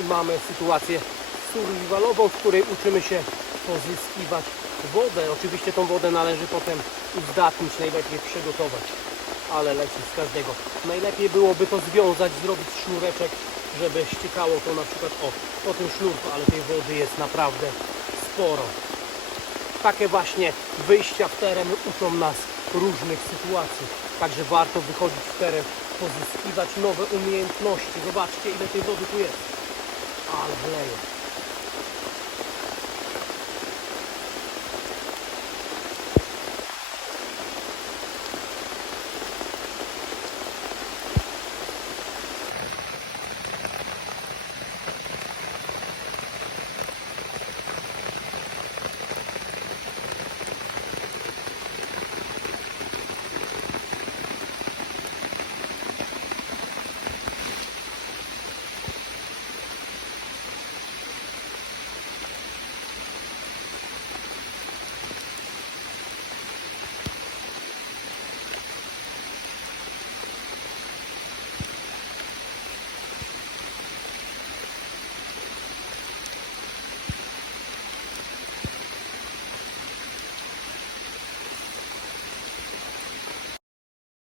i mamy sytuację survivalową, w której uczymy się pozyskiwać wodę. Oczywiście tą wodę należy potem uzdatnić, najlepiej przygotować, ale leci z każdego. Najlepiej byłoby to związać, zrobić sznureczek, żeby ściekało to na przykład o, po tym sznurku, ale tej wody jest naprawdę sporo. Takie właśnie wyjścia w teren uczą nas różnych sytuacji. Także warto wychodzić w teren, pozyskiwać nowe umiejętności. Zobaczcie ile tej wody tu jest. Ale wleje.